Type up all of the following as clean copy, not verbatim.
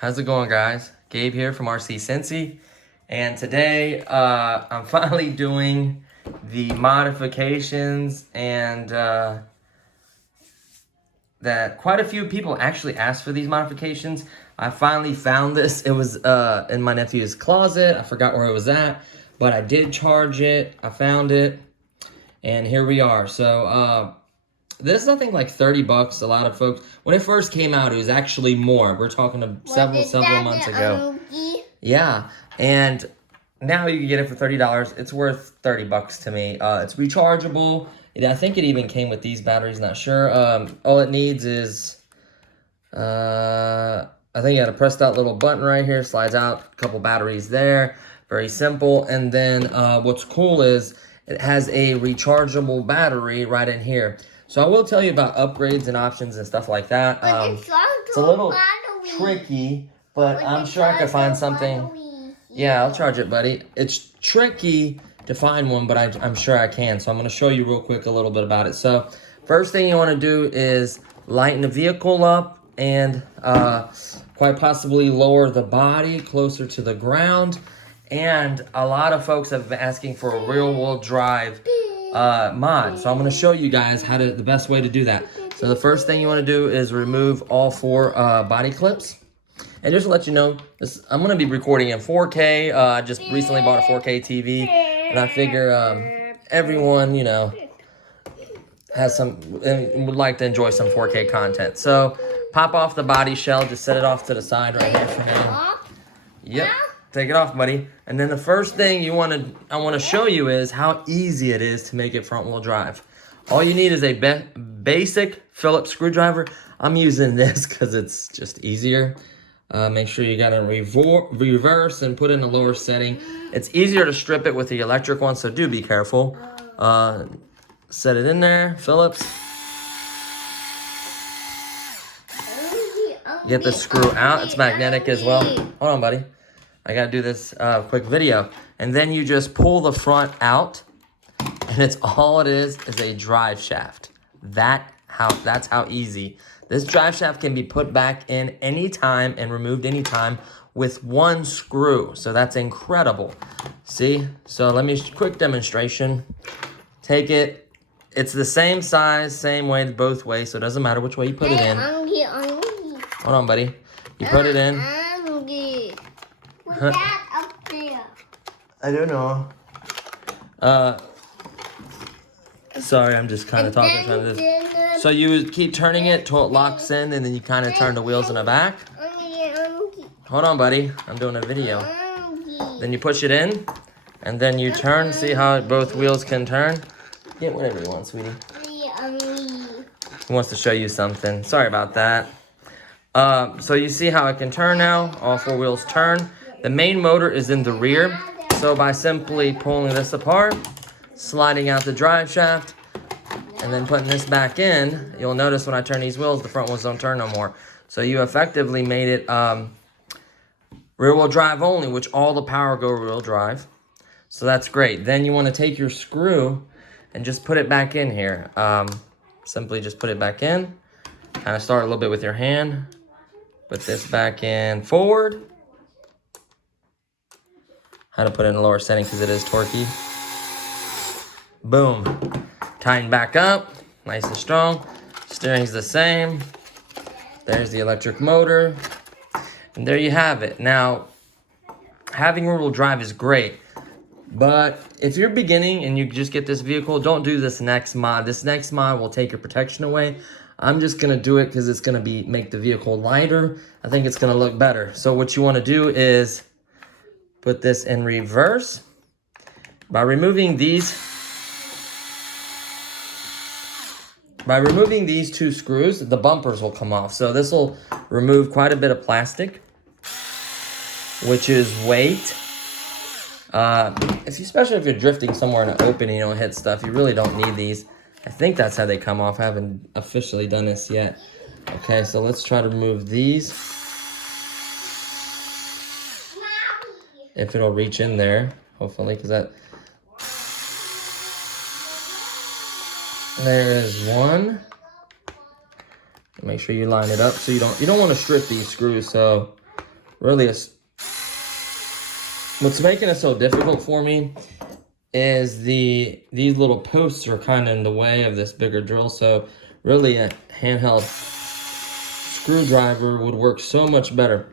How's it going, guys? Gabe here from RC Cincy, and today I'm finally doing the modifications and that quite a few people actually asked for these modifications. I finally found this. It was in my nephew's closet. I forgot where it was at, but I did charge it. I found it, and here we are. So this is, I think, like 30 bucks. A lot of folks, when it first came out, it was actually more. We're talking several months ago. Yeah, and now you can get it for $30. It's worth 30 bucks to me. It's rechargeable. I think it even came with these batteries, not sure. All it needs is, I think you got to press that little button right here, slides out, a couple batteries there. Very simple. And then what's cool is it has a rechargeable battery right in here. So I will tell you about upgrades and options and stuff like that. It's a little tricky, but I'm sure I could find something. Yeah, I'll charge it, buddy. It's tricky to find one, but I'm sure I can. So I'm going to show you real quick a little bit about it. So first thing you want to do is lighten the vehicle up and quite possibly lower the body closer to the ground. And a lot of folks have been asking for a rear-wheel drive mod. So I'm going to show you guys the best way to do that. So the first thing you want to do is remove all 4 body clips. And just to let you know, I'm going to be recording in 4K. I just recently bought a 4K TV, and I figure everyone, you know, has some and would like to enjoy some 4K content. So pop off the body shell, just set it off to the side right here for now. Yep, take it off, buddy. And then the first thing I want to show you is how easy it is to make it front-wheel drive. All you need is a basic Phillips screwdriver. I'm using this because it's just easier. Make sure you got to reverse and put in a lower setting. It's easier to strip it with the electric one, so do be careful. Set it in there, Phillips. Get the screw out. It's magnetic as well. Hold on, buddy. I got to do this quick video. And then you just pull the front out, and it's all it is a drive shaft. That's how easy. This drive shaft can be put back in anytime and removed anytime with one screw. So that's incredible. See? So let me, quick demonstration. Take it. It's the same size, same way, both ways. So it doesn't matter which way you put it in. Hold on, buddy. You put it in. What's that up there? I don't know. Sorry, I'm just kind of talking. So you keep turning it till it locks in, and then you kind of turn the wheels in the back. Hold on, buddy. I'm doing a video. Then you push it in, and then you turn. See how both wheels can turn? Get whatever you want, sweetie. He wants to show you something. Sorry about that. So you see how it can turn now? All 4 wheels turn. The main motor is in the rear. So by simply pulling this apart, sliding out the drive shaft, and then putting this back in, you'll notice when I turn these wheels, the front ones don't turn no more. So you effectively made it rear-wheel drive only, which all the power go rear-wheel drive. So that's great. Then you want to take your screw and just put it back in here. Simply just put it back in. Kind of start a little bit with your hand. Put this back in forward. How to put it in a lower setting because it is torquey. Boom. Tighten back up. Nice and strong. Steering's the same. There's the electric motor. And there you have it. Now, having rear-wheel drive is great. But if you're beginning and you just get this vehicle, don't do this next mod. This next mod will take your protection away. I'm just going to do it because it's going to make the vehicle lighter. I think it's going to look better. So what you want to do is put this in reverse. By removing these 2 screws, the bumpers will come off. So this will remove quite a bit of plastic, which is weight. Especially if you're drifting somewhere in an open and you don't hit stuff, you really don't need these. I think that's how they come off. I haven't officially done this yet. Okay, so let's try to remove these. If it'll reach in there, hopefully, because that... There is one. make sure you line it up so you don't want to strip these screws. So really, what's making it so difficult for me is these little posts are kind of in the way of this bigger drill. So really, a handheld screwdriver would work so much better.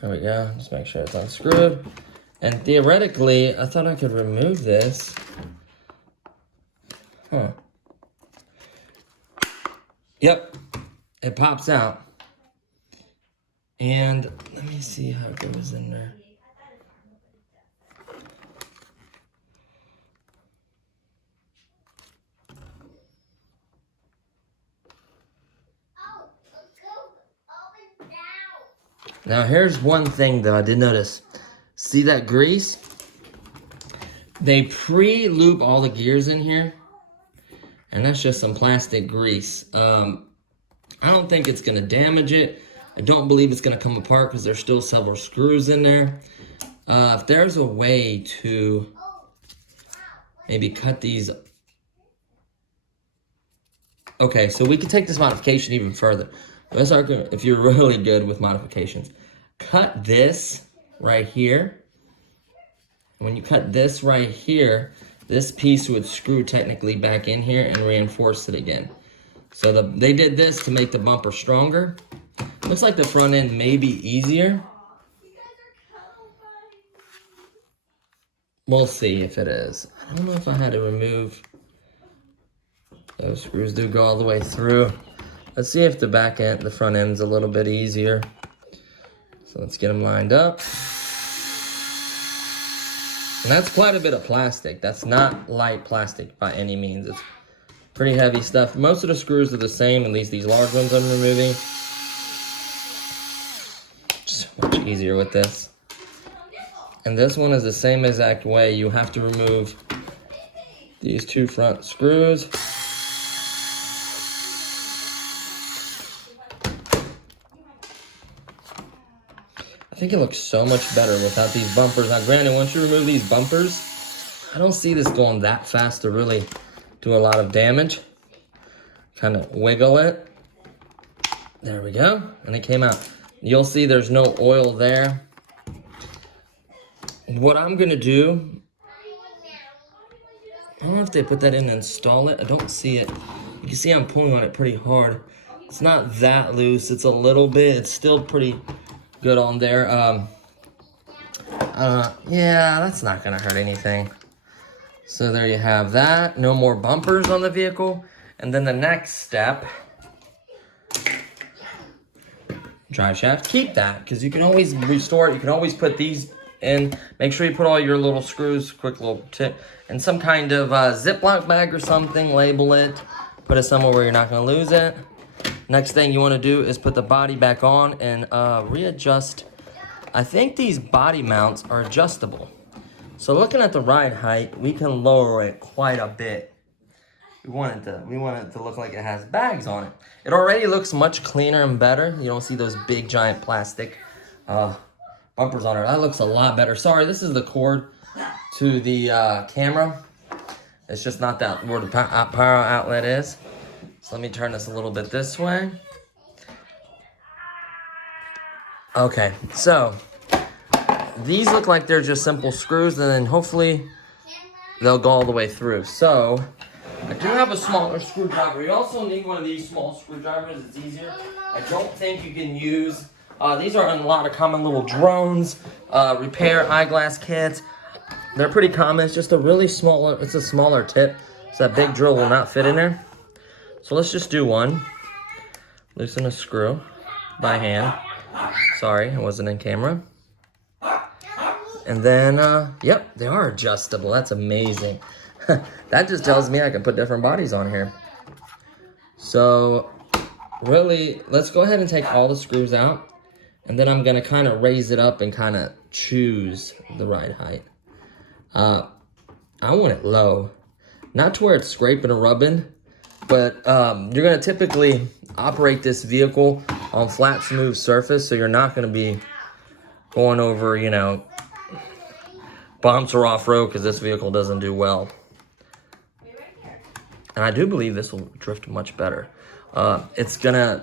There we go, just make sure it's unscrewed. And theoretically, I thought I could remove this. Huh. Yep, it pops out. And let me see how it goes in there. Now here's one thing that I did notice. See that grease? They pre-loop all the gears in here, and that's just some plastic grease. I don't think it's gonna damage it. I don't believe it's gonna come apart because there's still several screws in there. If there's a way to maybe cut these. Okay, so we can take this modification even further. Let's argue if you're really good with modifications. Cut this right here. When you cut this right here, this piece would screw technically back in here and reinforce it again. So they did this to make the bumper stronger. Looks like the front end may be easier. We'll see if it is. I don't know if I had to remove. Those screws do go all the way through. Let's see if the back end, the front end's a little bit easier. So let's get them lined up. And that's quite a bit of plastic. That's not light plastic by any means. It's pretty heavy stuff. Most of the screws are the same, at least these large ones I'm removing. So much easier with this. And this one is the same exact way. You have to remove these two front screws. I think it looks so much better without these bumpers. Now granted, once you remove these bumpers, I don't see this going that fast to really do a lot of damage. Kind of wiggle it. There we go, and it came out. You'll see there's no oil there. What I'm gonna do, I don't know if they put that in and install it. I don't see it. You can see I'm pulling on it pretty hard. It's not that loose, it's a little bit. It's still pretty good on there. Yeah, that's not gonna hurt anything. So there you have that. No more bumpers on the vehicle. And then the next step, drive shaft, keep that, because you can always restore it. You can always put these in. Make sure you put all your little screws, quick little tip, in some kind of Ziploc bag or something, label it, put it somewhere where you're not gonna lose it. Next thing you wanna do is put the body back on and readjust. I think these body mounts are adjustable. So looking at the ride height, we can lower it quite a bit. We want it to look like it has bags on it. It already looks much cleaner and better. You don't see those big giant plastic bumpers on it. That looks a lot better. Sorry, this is the cord to the camera. It's just not that where the power outlet is. So let me turn this a little bit this way. Okay, so these look like they're just simple screws, and then hopefully they'll go all the way through. So I do have a smaller screwdriver. You also need one of these small screwdrivers. It's easier. I don't think you can use, these are in a lot of common little drones, repair eyeglass kits. They're pretty common. It's just a really small, it's a smaller tip, so that big drill will not fit in there. So let's just do one. Loosen a screw by hand. Sorry, it wasn't in camera. And then, yep, they are adjustable. That's amazing. That just tells me I can put different bodies on here. So really, let's go ahead and take all the screws out. And then I'm gonna kind of raise it up and kind of choose the ride height. I want it low. Not to where it's scraping or rubbing, but you're gonna typically operate this vehicle on flat, smooth surface, so you're not gonna be going over, you know, bumps or off-road because this vehicle doesn't do well. And I do believe this will drift much better. It's gonna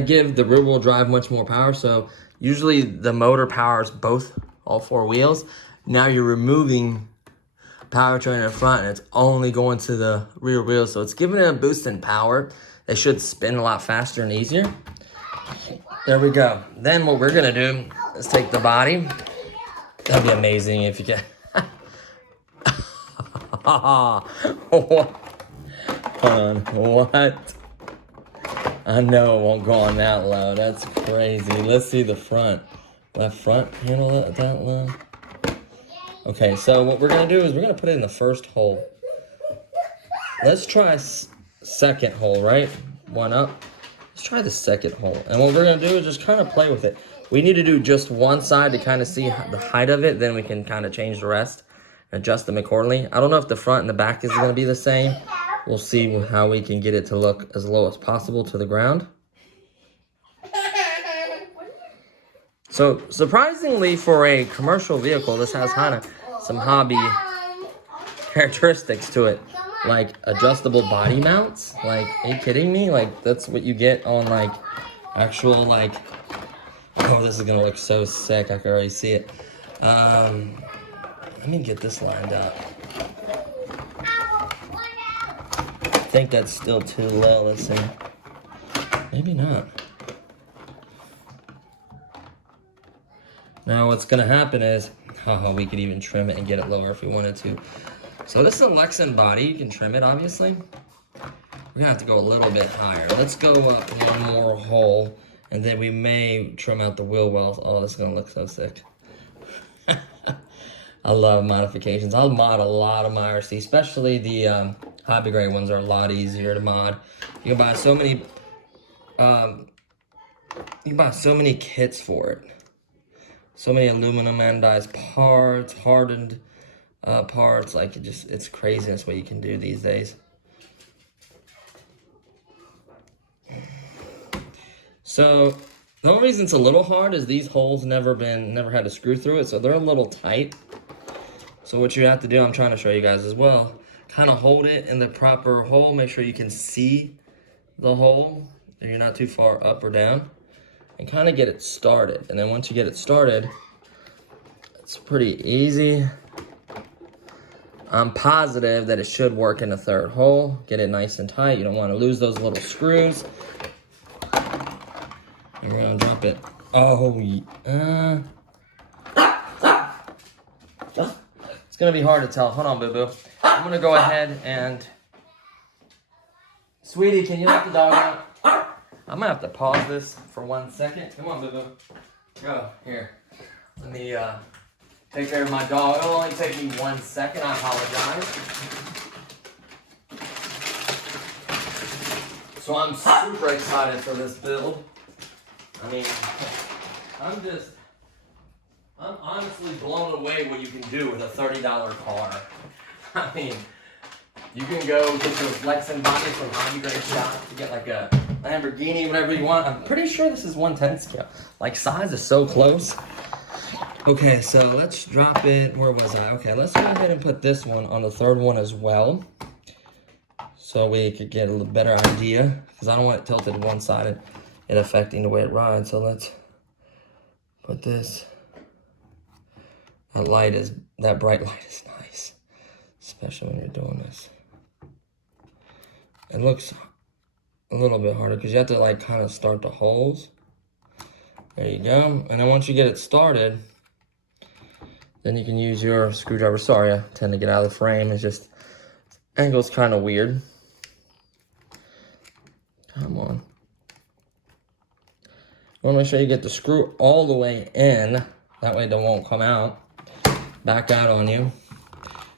give the rear wheel drive much more power. So usually the motor powers all four wheels. Now you're removing powertrain in the front and it's only going to the rear wheel. So it's giving it a boost in power. They should spin a lot faster and easier. There we go. Then what we're gonna do is take the body. That'd be amazing if you get. What? Hold on. What? I know it won't go on that low. That's crazy. Let's see the front. Left front handle that low. Okay, so what we're gonna do is we're gonna put it in the first hole. Let's try second hole, right? One up. Let's try the second hole. And what we're gonna do is just kind of play with it. We need to do just one side to kind of see the height of it. Then we can kind of change the rest and adjust them accordingly. I don't know if the front and the back is gonna be the same. We'll see how we can get it to look as low as possible to the ground. So surprisingly for a commercial vehicle, this has kind of some hobby characteristics to it. Like adjustable body mounts. Like, are you kidding me? Like, that's what you get on like actual like, oh, this is gonna look so sick. I can already see it. Let me get this lined up. I think that's still too low. Let's see. Maybe not. Now what's gonna happen is, we could even trim it and get it lower if we wanted to. So this is a Lexan body. You can trim it, obviously. We're gonna have to go a little bit higher. Let's go up one more hole, and then we may trim out the wheel wells. Oh, this is gonna look so sick. I love modifications. I'll mod a lot of my RC, especially the hobby grade ones are a lot easier to mod. You can buy so many. You can buy so many kits for it. So many aluminum anodized parts, hardened parts. Like it's craziness what you can do these days. So the only reason it's a little hard is these holes never had a screw through it, so they're a little tight. So what you have to do, I'm trying to show you guys as well, kind of hold it in the proper hole. Make sure you can see the hole and you're not too far up or down, and kind of get it started. And then once you get it started, it's pretty easy. I'm positive that it should work in the third hole. Get it nice and tight. You don't want to lose those little screws. And we're gonna drop it. Oh, it's gonna be hard to tell. Hold on, boo-boo. I'm gonna go ahead and, sweetie, can you let the dog out? I'm gonna have to pause this for 1 second. Come on, boo-boo. Go, here. Let me take care of my dog. It'll only take me 1 second. I apologize. So I'm super excited for this build. I mean, I'm honestly blown away what you can do with a $30 car. I mean, you can go get your Lexan body from Hobby Grade Shop to get like a Lamborghini, whatever you want. I'm pretty sure this is 1/10 scale. Like, size is so close. Okay, so let's drop it. Where was I? Okay, let's go ahead and put this one on the third one as well, so we could get a little better idea, because I don't want it tilted one side and it affecting the way it rides. So let's put this. That bright light is nice, especially when you're doing this. It looks a little bit harder because you have to like kind of start the holes. There you go. And then once you get it started, then you can use your screwdriver. Sorry, I tend to get out of the frame. It's just, angle's kind of weird. Come on. I want to make sure you get the screw all the way in. That way it won't come out, back out on you.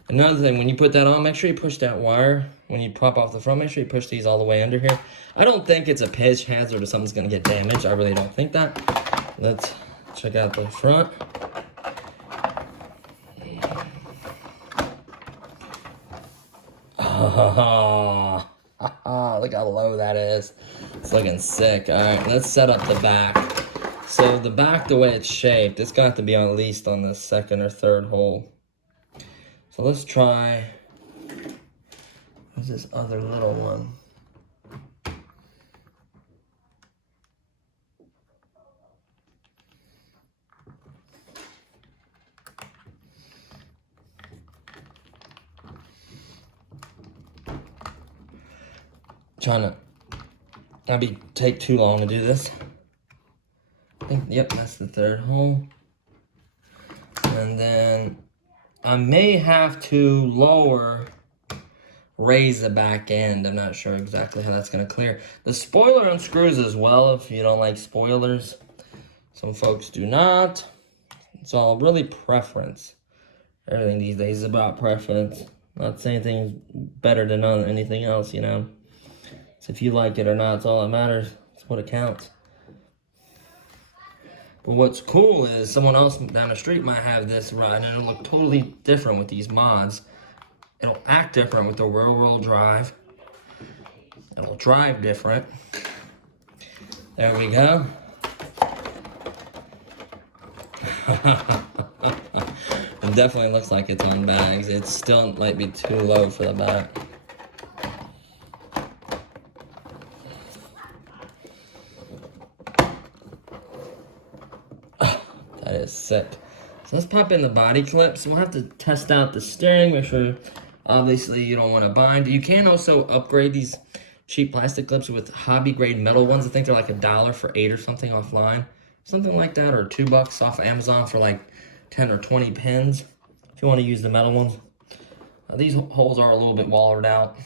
Another thing, when you put that on, make sure you push that wire. When you prop off the front, make sure you push these all the way under here. I don't think it's a pitch hazard or something's going to get damaged. I really don't think that. Let's check out the front. Look how low that is. It's looking sick. All right, let's set up the back. So the back, the way it's shaped, it's got to be at least on the second or third hole. So let's try, what's this other little one? Trying to take too long to do this. I think, yep, that's the third hole. And then I may have to raise the back end. I'm not sure exactly how that's gonna clear. The spoiler unscrews as well if you don't like spoilers. Some folks do not. It's all really preference. Everything these days is about preference. Not saying things better than anything else, you know. So if you like it or not, it's all that matters. It's what it counts. But what's cool is someone else down the street might have this ride and it'll look totally different with these mods. It'll act different with the real-world drive. It'll drive different. There we go. It definitely looks like it's on bags. It still might be too low for the back. That is sick. So let's pop in the body clips. We'll have to test out the steering, make sure, obviously, you don't want to bind. You can also upgrade these cheap plastic clips with hobby grade metal ones. I think they're like $1 for 8 or something offline. Something like that, or $2 off Amazon for like 10 or 20 pins if you want to use the metal ones. These holes are a little bit walled out.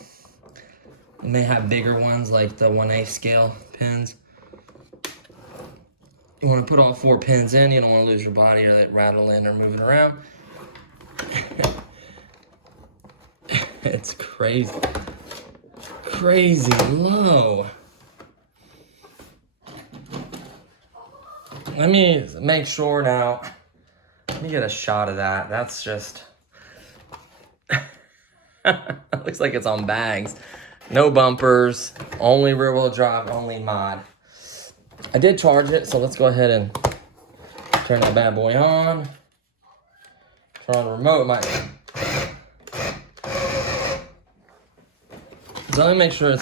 You may have bigger ones like the 1/8 scale pins. You want to put all 4 pins in. You don't want to lose your body or let it rattle in or move it around. It's crazy. Crazy low. Let me make sure now. Let me get a shot of that. That's just... It looks like it's on bags. No bumpers. Only rear-wheel drive. Only mod. I did charge it, so let's go ahead and turn that bad boy on. Turn on the remote. So let me make sure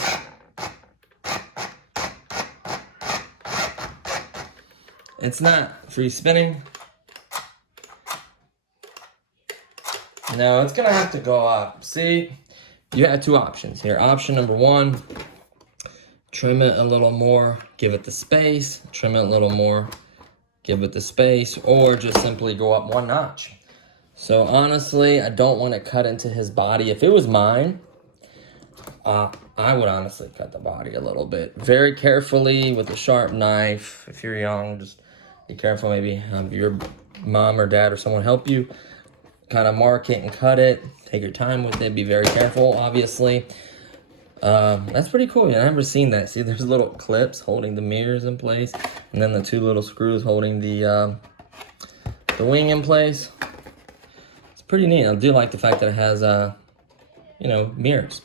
it's not free spinning. No, it's gonna have to go up. See, you have 2 options here. Option number 1, trim it a little more, give it the space. Trim it a little more, give it the space, or just simply go up 1 notch. So honestly, I don't want to cut into his body. If it was mine, I would honestly cut the body a little bit. Very carefully with a sharp knife. If you're young, just be careful. Maybe have your mom or dad or someone help you. Kind of mark it and cut it. Take your time with it. Be very careful, obviously. That's pretty cool. I've never seen that. See, there's little clips holding the mirrors in place, and then the 2 little screws holding the wing in place. It's pretty neat. I do like the fact that it has, mirrors.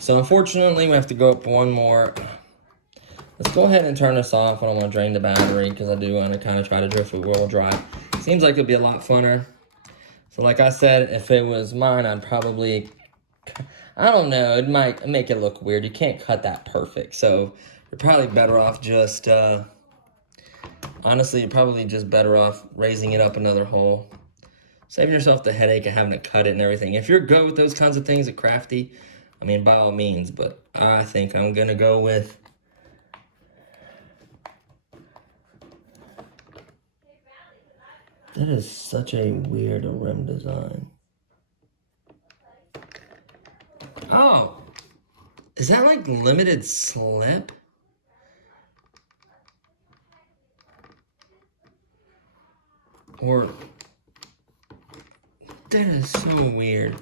So unfortunately, we have to go up 1 more. Let's go ahead and turn this off. I don't want to drain the battery because I do want to kind of try to drift with wheel drive. Seems like it'd be a lot funner. So like I said, if it was mine, I'd probably, I don't know, it might make it look weird. You can't cut that perfect. So you're probably better off just, honestly, you're probably just better off raising it up another hole. Saving yourself the headache of having to cut it and everything. If you're good with those kinds of things at Crafty, I mean, by all means, but I think I'm going to go with that is such a weird rim design. Oh, is that like limited slip? Or, that is so weird.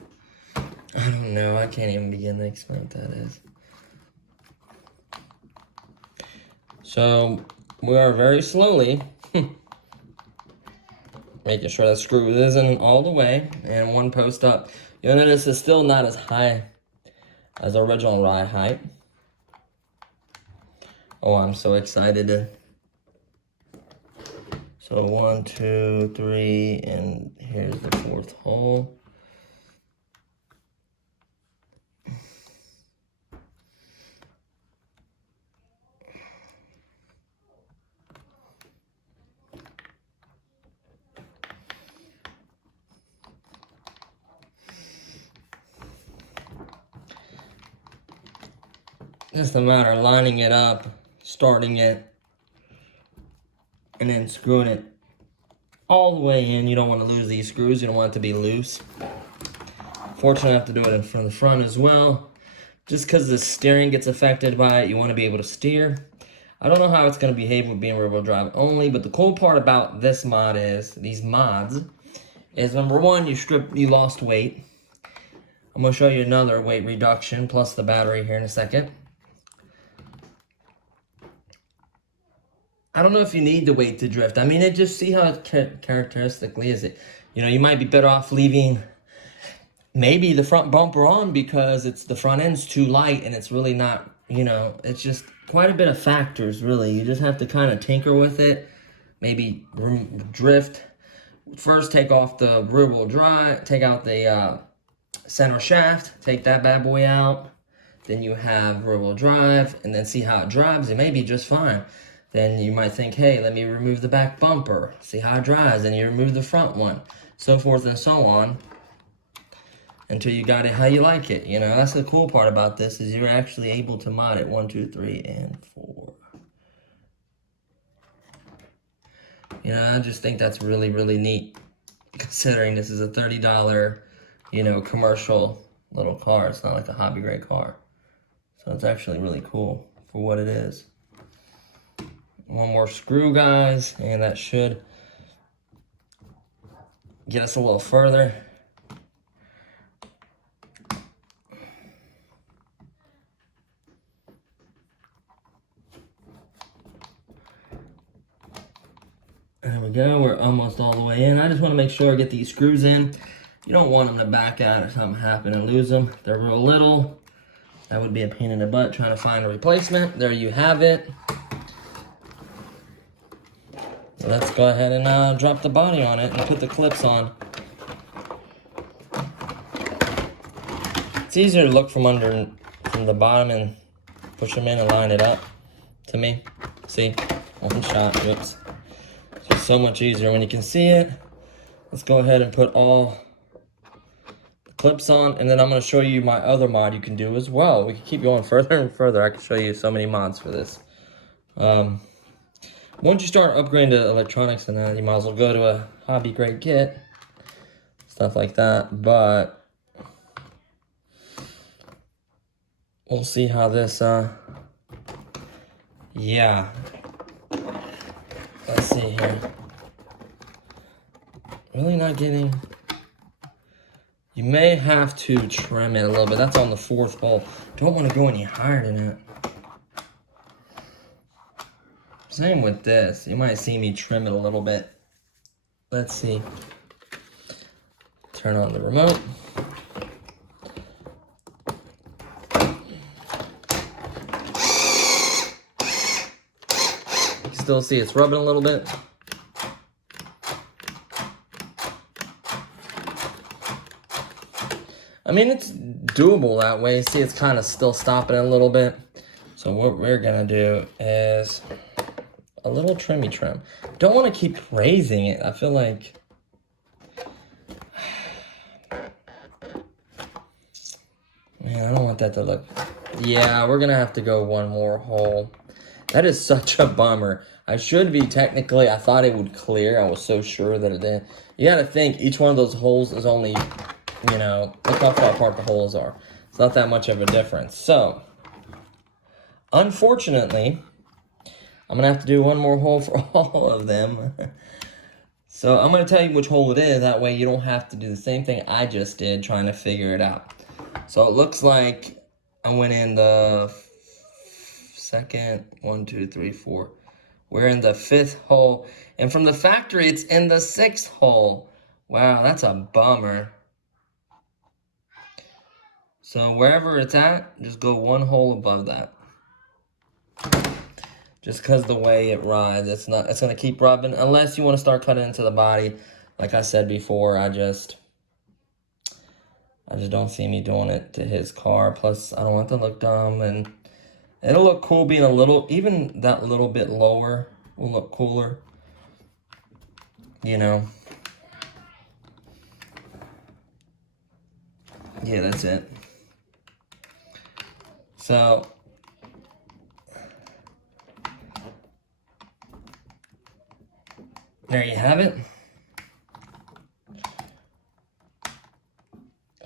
I don't know, I can't even begin to explain what that is. So, we are very slowly making sure that screw isn't all the way and 1 post up. You'll notice it's still not as high as the original ride height. Oh, I'm so excited to So 1, 2, 3, and here's the 4th hole. Just a matter of lining it up, starting it, and then screwing it all the way in. You don't want to lose these screws. You don't want it to be loose. Fortunately, I have to do it from the front as well. Just because the steering gets affected by it, you want to be able to steer. I don't know how it's going to behave with being rear-wheel drive only, but the cool part about this mod is, these mods, is number one, you lost weight. I'm going to show you another weight reduction, plus the battery here in a second. I don't know if you need the weight to drift. I mean, just see how it characteristically is. You know, you might be better off leaving maybe the front bumper on because the front end's too light and it's really not, you know, it's just quite a bit of factors, really. You just have to kind of tinker with it. Maybe drift. First, take off the rear wheel drive, take out the center shaft, take that bad boy out. Then you have rear wheel drive and then see how it drives. It may be just fine. Then you might think, hey, let me remove the back bumper, see how it drives, and you remove the front one, so forth and so on, until you got it how you like it. You know, that's the cool part about this, is you're actually able to mod it 1, 2, 3, and 4. You know, I just think that's really, really neat, considering this is a $30, you know, commercial little car. It's not like a hobby grade car. So it's actually really cool for what it is. One more screw, guys, and that should get us a little further. There we go, we're almost all the way in. I just want to make sure I get these screws in. You don't want them to back out or something happen and lose them. They're real little. That would be a pain in the butt trying to find a replacement. There you have it. Let's go ahead and drop the body on it and put the clips on. It's easier to look from the bottom and push them in and line it up, to me. See, one shot, whoops. It's just so much easier when you can see it. Let's go ahead and put all the clips on, and then I'm gonna show you my other mod you can do as well. We can keep going further and further. I can show you so many mods for this. Once you start upgrading to electronics and that, you might as well go to a hobby grade kit, stuff like that, but we'll see how this, yeah, let's see here, really not getting, you may have to trim it a little bit. That's on the 4th hole. Don't want to go any higher than that. Same with this. You might see me trim it a little bit. Let's see. Turn on the remote. You can still see it's rubbing a little bit. I mean, it's doable that way. See, it's kind of still stopping a little bit. So what we're gonna do is a little trimmy trim. Don't want to keep raising it. I feel like, man, I don't want that to look, yeah, we're gonna have to go one more hole. That is such a bummer. I should be technically, I thought it would clear. I was so sure that it did. You gotta think each one of those holes is only, you know, look how far apart the holes are. It's not that much of a difference. So, unfortunately, I'm going to have to do one more hole for all of them. So I'm going to tell you which hole it is. That way you don't have to do the same thing I just did trying to figure it out. So it looks like I went in the second, 1, 2, 3, 4. We're in the 5th hole. And from the factory, it's in the 6th hole. Wow, that's a bummer. So wherever it's at, just go one hole above that. Just because the way it rides, it's gonna keep rubbing unless you want to start cutting into the body. Like I said before, I just don't see me doing it to his car. Plus, I don't want to look dumb, and it'll look cool being even that little bit lower will look cooler. You know. Yeah, that's it. So, there you have it.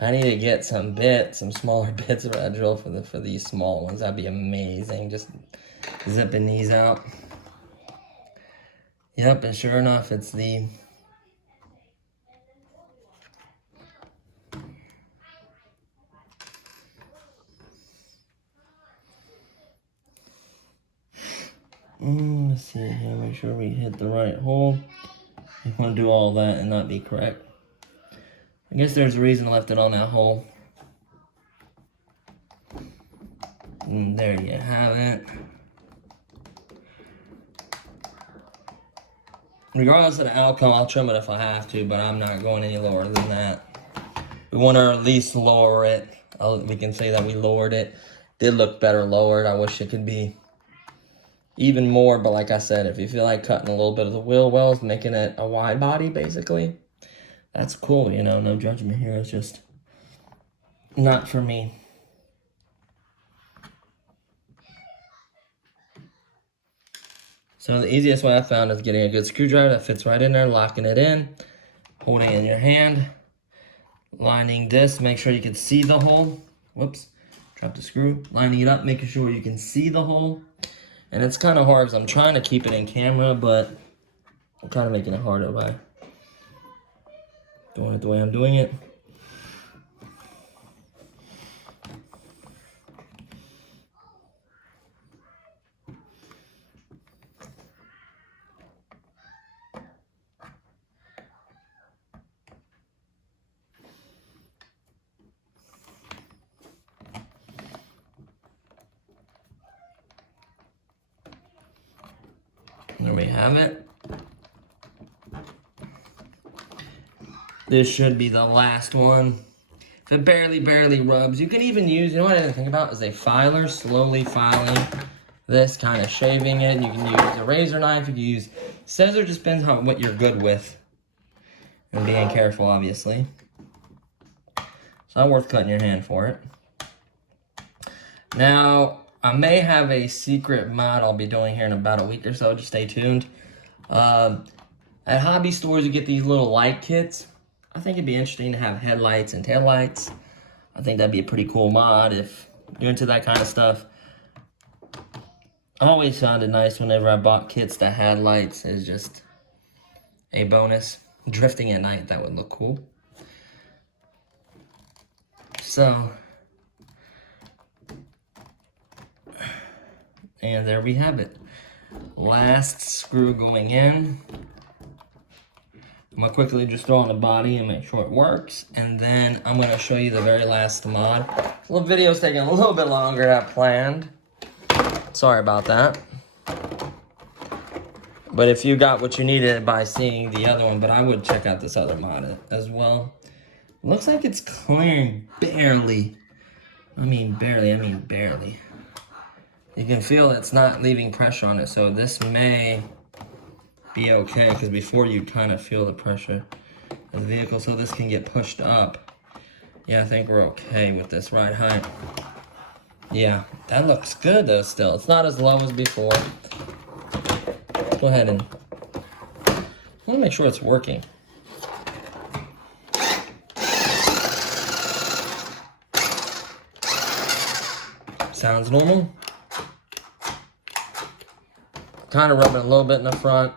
I need to get some smaller bits of red drill for these small ones. That'd be amazing. Just zipping these out. Yep, and sure enough, it's the let's see here, make sure we hit the right hole. You want to do all that and not be correct. I guess there's a reason I left it on that hole. And there you have it. Regardless of the outcome, I'll trim it if I have to, but I'm not going any lower than that. We want to at least lower it. We can say that we lowered it. Did look better lowered. I wish it could be even more, but like I said, if you feel like cutting a little bit of the wheel wells, making it a wide body, basically, that's cool, you know, no judgment here. It's just not for me. So the easiest way I found is getting a good screwdriver that fits right in there, locking it in, holding it in your hand, lining this, make sure you can see the hole. Whoops, dropped the screw. Lining it up, making sure you can see the hole. And it's kind of hard because I'm trying to keep it in camera, but I'm kind of making it harder by doing it the way I'm doing it. There we have it. This should be the last one. If it barely rubs, you can even use, you know what I didn't think about, is a filer, slowly filing this, kind of shaving it. You can use a razor knife, you can use scissors, just depends on what you're good with. And being careful, obviously. It's not worth cutting your hand for it. Now, I may have a secret mod I'll be doing here in about a week or so, just stay tuned. At hobby stores, you get these little light kits. I think it'd be interesting to have headlights and taillights. I think that'd be a pretty cool mod if you're into that kind of stuff. Always sounded nice whenever I bought kits that had lights. It's just a bonus. Drifting at night, that would look cool. So, and there we have it. Last screw going in. I'm gonna quickly just throw on the body and make sure it works. And then I'm gonna show you the very last mod. This little video's taking a little bit longer than I planned. Sorry about that. But if you got what you needed by seeing the other one, but I would check out this other mod as well. Looks like it's clearing barely. I mean barely. You can feel it's not leaving pressure on it, so this may be okay, because before you kind of feel the pressure of the vehicle, so this can get pushed up. Yeah, I think we're okay with this ride height. Yeah, that looks good though still. It's not as low as before. Let's go ahead and I want to make sure it's working. Sounds normal. Kind of rubbing a little bit in the front.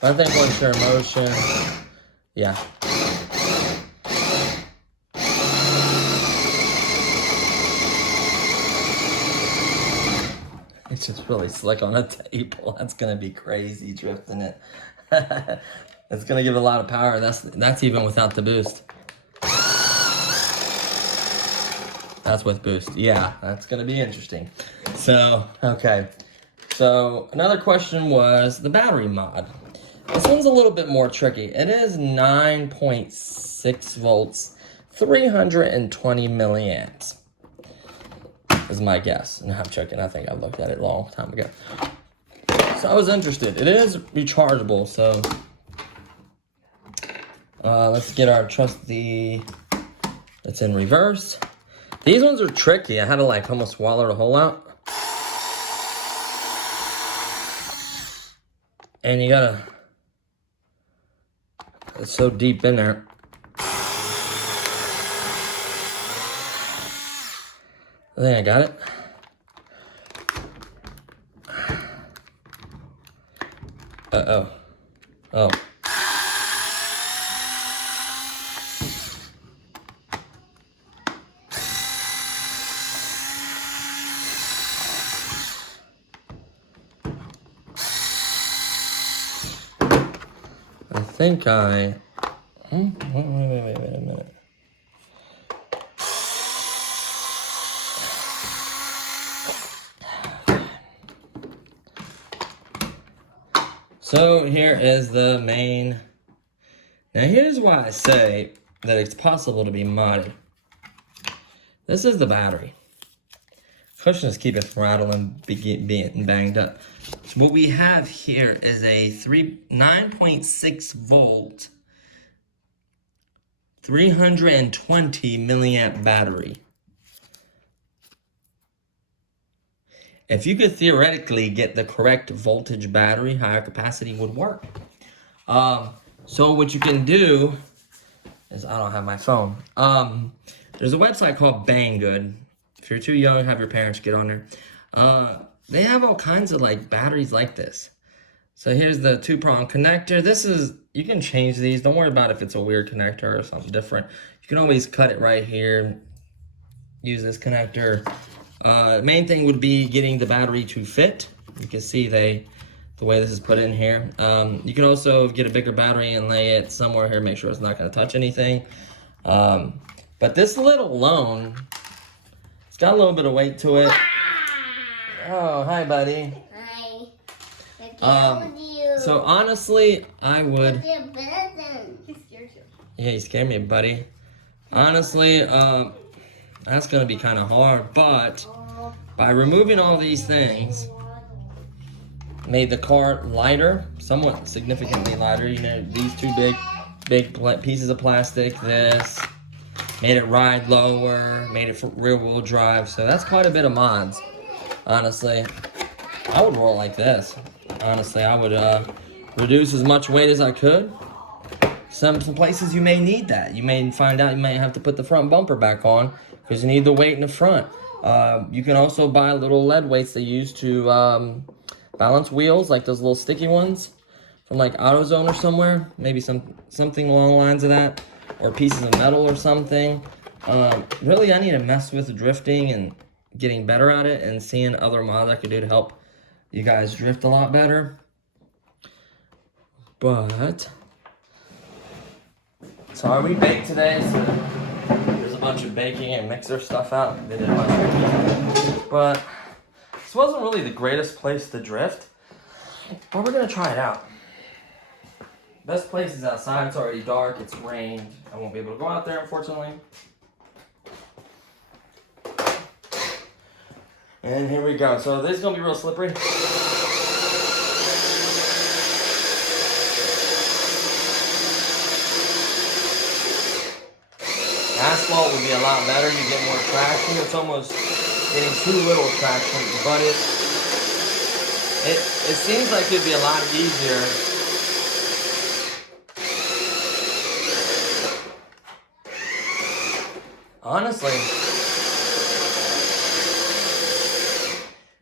But I think once you're in motion, yeah. It's just really slick on a table. That's gonna be crazy drifting it. It's gonna give it a lot of power. That's even without the boost. That's with boost. Yeah, that's gonna be interesting. So, okay. So So another question was the battery mod. This one's a little bit more tricky. It is 9.6 volts, 320 milliamps. Is my guess. And I'm checking. I think I looked at it a long time ago. So I was interested. It is rechargeable. So let's get our trusty. It's in reverse. These ones are tricky. I had to like almost swallow the hole out. And you gotta, it's so deep in there. I think I got it. Uh-oh. Oh. I think I... Wait a minute. So here is the main. Now here's why I say that it's possible to be modded. This is the battery. Question is keep it from rattling, being banged up. So what we have here is a 9.6 volt, 320 milliamp battery. If you could theoretically get the correct voltage battery, higher capacity would work. So what you can do is, I don't have my phone. There's a website called Banggood. If you're too young, have your parents get on there. They have all kinds of like batteries like this. So here's the 2-prong connector. This is, you can change these. Don't worry about if it's a weird connector or something different. You can always cut it right here. Use this connector. Main thing would be getting the battery to fit. You can see the way this is put in here. You can also get a bigger battery and lay it somewhere here, make sure it's not going to touch anything. But this lid alone, it's got a little bit of weight to it. Oh, hi, buddy. Hi. So honestly, I would. He scared you. Yeah, you scared me, buddy. Honestly, that's gonna be kind of hard, but by removing all these things, made the car lighter, somewhat significantly lighter. You know, these two big pieces of plastic. This made it ride lower, made it for rear-wheel drive. So that's quite a bit of mods. Honestly, I would roll like this. Honestly, I would reduce as much weight as I could. Some places you may need that. You may find out you may have to put the front bumper back on because you need the weight in the front. You can also buy little lead weights they use to balance wheels, like those little sticky ones from like AutoZone or somewhere. Maybe something along the lines of that, or pieces of metal or something. Really, I need to mess with drifting and getting better at it and seeing other mods I could do to help you guys drift a lot better. But sorry, we baked today, so there's a bunch of baking and mixer stuff out. They did a bunch of but this wasn't really the greatest place to drift, but we're gonna try it out. Best place is outside. It's already dark. It's rained. I won't be able to go out there, unfortunately. And here we go. So this is gonna be real slippery. Asphalt would be a lot better. You get more traction. It's almost getting too little traction, but it seems like it'd be a lot easier. Honestly,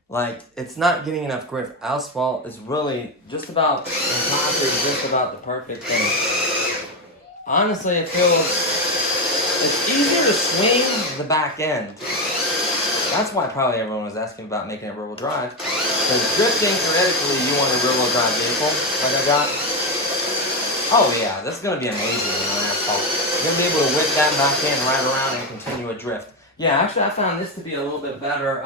like, it's not getting enough grip. Asphalt is really just about, and concrete is just about the perfect thing. Honestly, it feels, it's easier to swing the back end. That's why probably everyone was asking about making it rear-wheel drive. Because drifting, theoretically, you want a rear-wheel drive vehicle, like I got. Oh yeah, this is going to be amazing on asphalt. You're going to be able to whip that back in, ride around, and continue a drift. Yeah, actually, I found this to be a little bit better.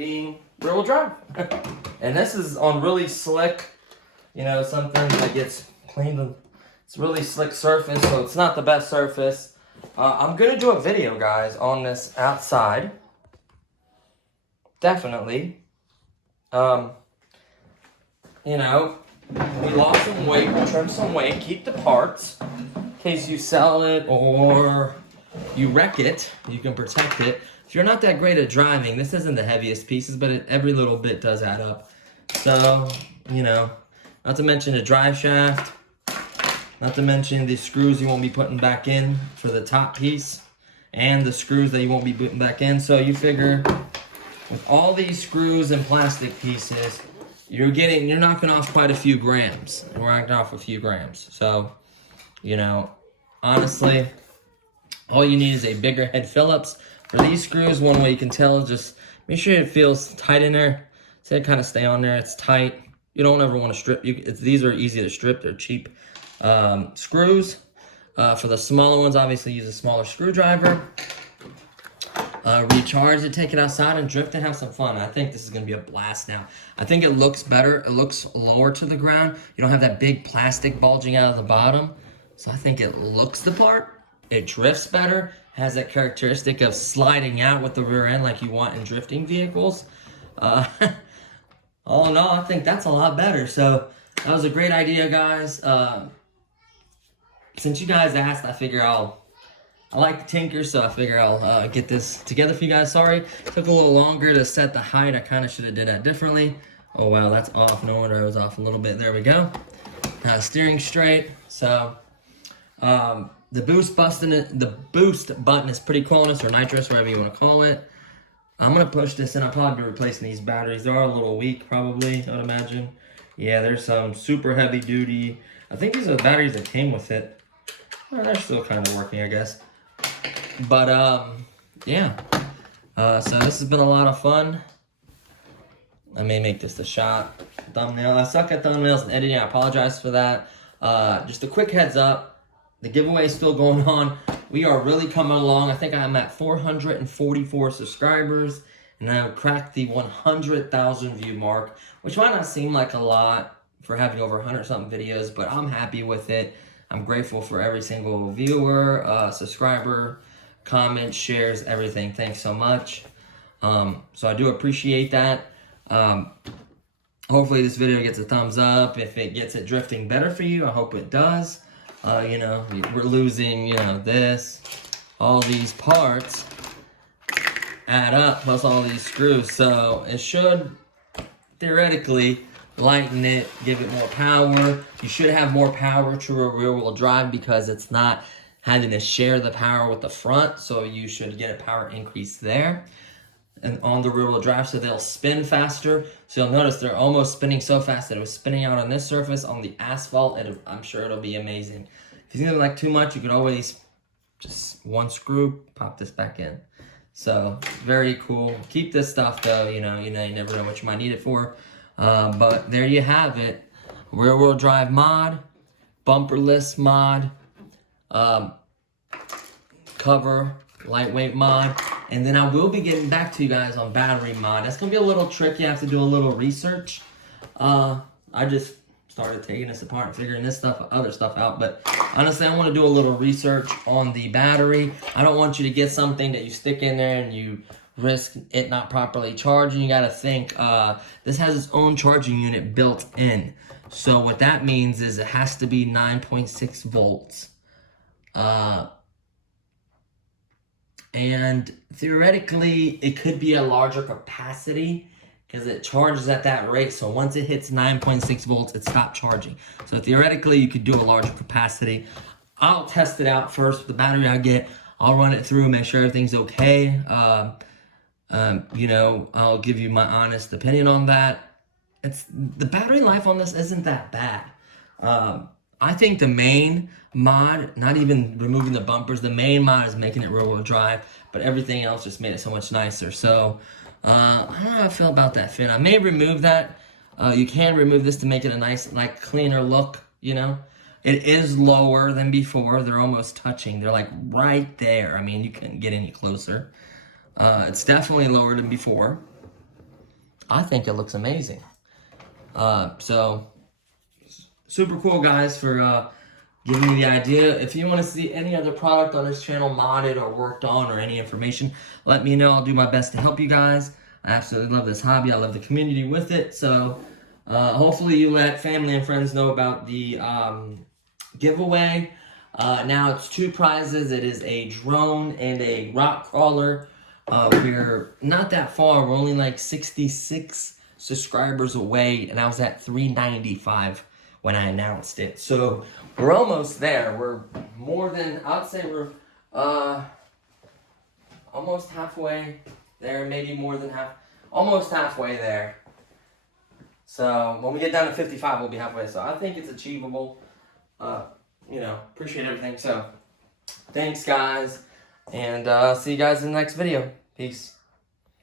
being rear-wheel drive. And this is on really slick, you know, something that gets cleaned. It's really slick surface, so it's not the best surface. I'm gonna do a video, guys, on this outside. Definitely. You know, we lost some weight, we'll trim some weight, keep the parts. In case you sell it or you wreck it, you can protect it. If you're not that great at driving, this isn't the heaviest pieces, but every little bit does add up. So, you know, not to mention the drive shaft, not to mention the screws you won't be putting back in for the top piece, and the screws that you won't be putting back in. So you figure with all these screws and plastic pieces, you're knocking off quite a few grams. We're knocking off a few grams. So, you know, honestly, all you need is a bigger head Phillips. For these screws, one way you can tell is just make sure it feels tight in there. So it kind of stay on there, it's tight. You don't ever want to strip. These are easy to strip, they're cheap screws. For the smaller ones, obviously use a smaller screwdriver. Recharge it, take it outside and drift and have some fun. I think this is going to be a blast now. I think it looks better. It looks lower to the ground. You don't have that big plastic bulging out of the bottom. So I think it looks the part. It drifts better. Has that characteristic of sliding out with the rear end like you want in drifting vehicles. All in all, I think that's a lot better. So that was a great idea, guys. Since you guys asked, I figure I like to tinker, so I figure I'll get this together for you guys. Sorry, it took a little longer to set the height. I kind of should have did that differently. Oh wow, that's off. No wonder I was off a little bit. There we go. Steering straight. So the boost button is pretty cool on this, or nitrous, whatever you want to call it. I'm gonna push this in. I'll probably be replacing these batteries. They are a little weak, probably, I would imagine. Yeah, there's some super heavy duty. I think these are the batteries that came with it. Well, they're still kind of working, I guess. But yeah. So this has been a lot of fun. I may make this a shot thumbnail. I suck at thumbnails and editing. I apologize for that. Just a quick heads up. The giveaway is still going on. We are really coming along. I think I'm at 444 subscribers, and I've cracked the 100,000 view mark, which might not seem like a lot for having over 100-something videos, but I'm happy with it. I'm grateful for every single viewer, subscriber, comments, shares, everything. Thanks so much. So I do appreciate that. Hopefully this video gets a thumbs up. If it gets it drifting better for you, I hope it does. You know, we're losing, you know, this, all these parts add up, plus all these screws. So it should theoretically lighten it, give it more power. You should have more power to a rear-wheel drive because it's not having to share the power with the front. So you should get a power increase there. And on the rear-wheel drive, so they'll spin faster. So you'll notice they're almost spinning so fast that it was spinning out on this surface. On the asphalt, I'm sure it'll be amazing. If you think like too much, you can always just one screw, pop this back in. So very cool. Keep this stuff though. You never know what you might need it for. But there you have it. Rear-wheel drive mod, bumperless mod, cover, lightweight mod. And then I will be getting back to you guys on battery mod. That's going to be a little tricky. I have to do a little research. I just started taking this apart and figuring this other stuff out. But honestly, I want to do a little research on the battery. I don't want you to get something that you stick in there and you risk it not properly charging. You got to think, this has its own charging unit built in. So what that means is it has to be 9.6 volts. And theoretically, it could be a larger capacity because it charges at that rate. So once it hits 9.6 volts, it stops charging. So theoretically, you could do a larger capacity. I'll test it out first with the battery I get. I'll run it through, make sure everything's okay. I'll give you my honest opinion on that. The battery life on this isn't that bad. I think the main mod, not even removing the bumpers, the main mod is making it rear-wheel drive, but everything else just made it so much nicer. So, I don't know how I feel about that fin. I may remove that. You can remove this to make it a nice, like, cleaner look, you know? It is lower than before. They're almost touching. They're, like, right there. I mean, you couldn't get any closer. It's definitely lower than before. I think it looks amazing. So super cool, guys, for giving me the idea. If you want to see any other product on this channel modded or worked on or any information, let me know. I'll do my best to help you guys. I absolutely love this hobby. I love the community with it. So hopefully you let family and friends know about the giveaway. Now it's 2 prizes. It is a drone and a rock crawler. We're not that far. We're only like 66 subscribers away, and I was at 395 when I announced it. So we're almost there. We're more than, I'd say we're almost halfway there, maybe more than almost halfway there. So when we get down to 55, we'll be halfway. So I think it's achievable. You know, appreciate everything. So thanks, guys, and see you guys in the next video. Peace.